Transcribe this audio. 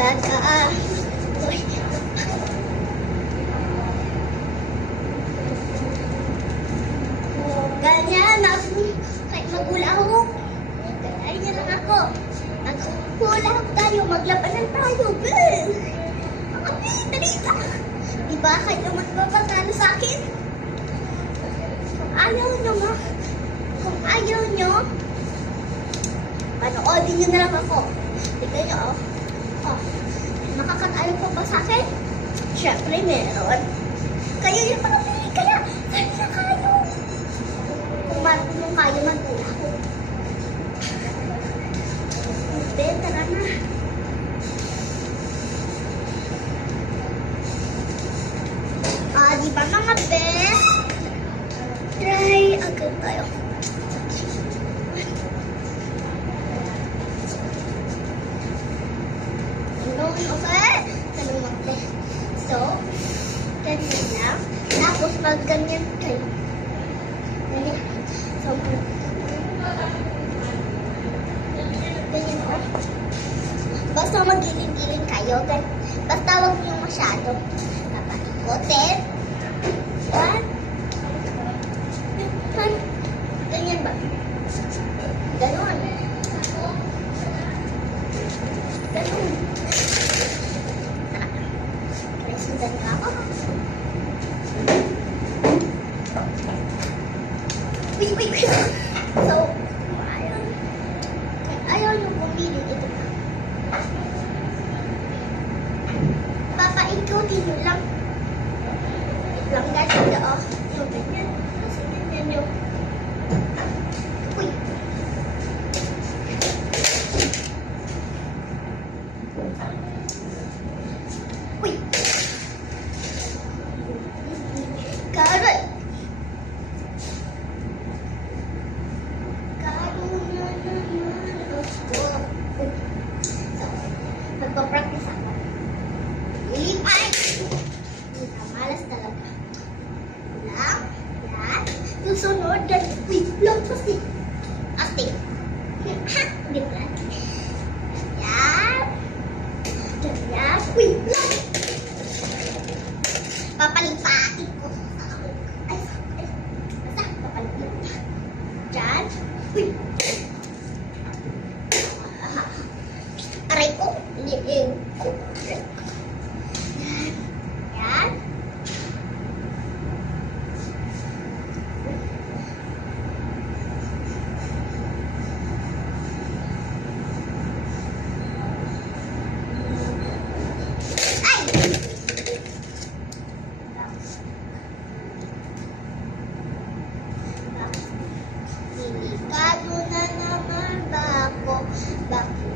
Baka, uy, ganyan ako. Kahit maghula ako. Ganyan lang ako. Maghula tayo. Maglabanan tayo. Girl. Mami, dali ka. Diba kayo magpapatalo sa akin? Kung ayaw nyo panoodin nyo na lang ako. Tignan nyo, oh. Oh. Makakatalo pa ba sa akin? Siyempre, meron. Kayo yung pamili. Kaya na kayo. Kung kayo, magpula ako. Be, tara na. Di ba mga be? Try agad tayo. Okay? Tanong magbe. So, ganyan lang. Tapos pag ganyan kayo. Ganyan. So, ganyan o. Basta magiling-giling kayo. Basta huwag niyo masyado. Papaikotin. Yan. Ganyan ba? Ganon. Ganon. Sundan ka ako. Wait. So, ayaw nyo pumili ito. Papaikutin nyo lang. Lang guys, yung ganyan. Kasi ganyan nyo. Uy. Uy. Carrot. So, magpa-practice ako. Lilipay. Malas talaga. Lang. Yan. Susunod. Uy, lang. Astig. Astig. Ha! Di ba? Yan. Yan. Uy, lang. Papalipatin ko. Basta, papalipatin. Diyan. Uy. Aray ko. Yan. Yan. Delikado na naman ba ako? Bakit